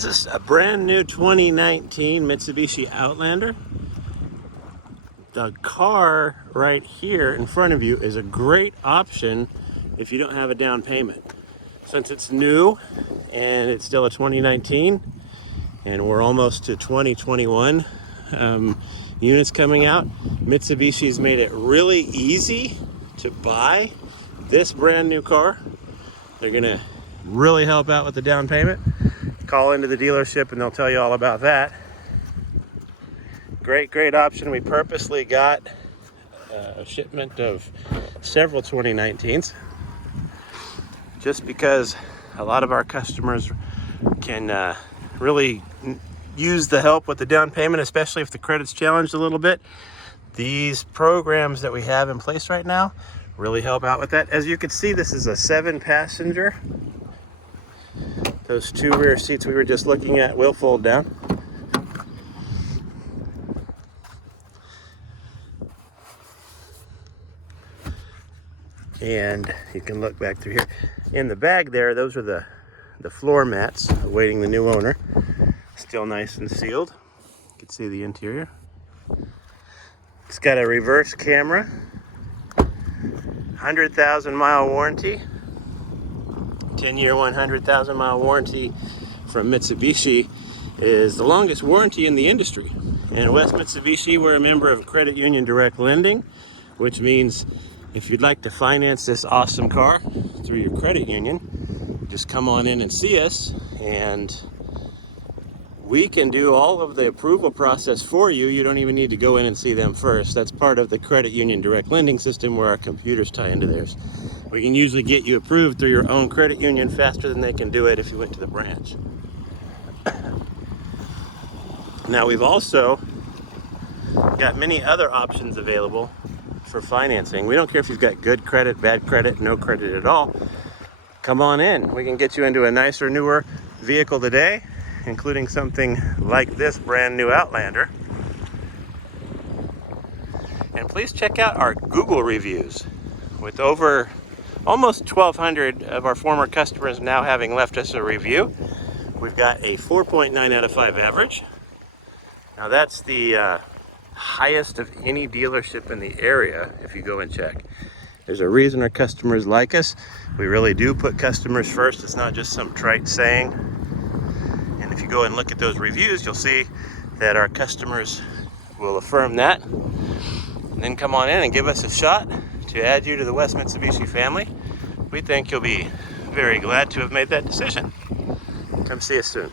This is a brand new 2019 Mitsubishi Outlander. The car right here in front of you is a great option if you don't have a down payment. Since it's new and it's still a 2019 and we're almost to 2021 units coming out, Mitsubishi's made it really easy to buy this brand new car. They're gonna really help out with the down payment. Call into the dealership and they'll tell you all about that. Great option. We purposely got a shipment of several 2019s just because a lot of our customers can really use the help with the down payment, especially if the credit's challenged a little bit. These programs that we have in place right now really help out with that. As you can see, this is a 7-passenger. Those 2 rear seats we were just looking at will fold down. And you can look back through here. In the bag there, those are the floor mats awaiting the new owner. Still nice and sealed. You can see the interior. It's got a reverse camera, 100,000 mile warranty. 10-year, 100,000 mile warranty from Mitsubishi is the longest warranty in the industry. And West Mitsubishi, we're a member of Credit Union Direct Lending, which means if you'd like to finance this awesome car through your credit union, just come on in and see us, and we can do all of the approval process for you. You don't even need to go in and see them first. That's part of the Credit Union Direct Lending system where our computers tie into theirs. We can usually get you approved through your own credit union faster than they can do it if you went to the branch. Now, we've also got many other options available for financing. We don't care if you've got good credit, bad credit, no credit at all. Come on in. We can get you into a nicer, newer vehicle today, including something like this brand new Outlander. And please check out our Google reviews. With over almost 1,200 of our former customers now having left us a review, we've got a 4.9 out of 5 average. Now that's the highest of any dealership in the area if you go and check. There's a reason our customers like us. We really do put customers first. It's not just some trite saying. And if you go and look at those reviews, you'll see that our customers will affirm that. And then come on in and give us a shot to add you to the West Mitsubishi family. We think you'll be very glad to have made that decision. Come see us soon.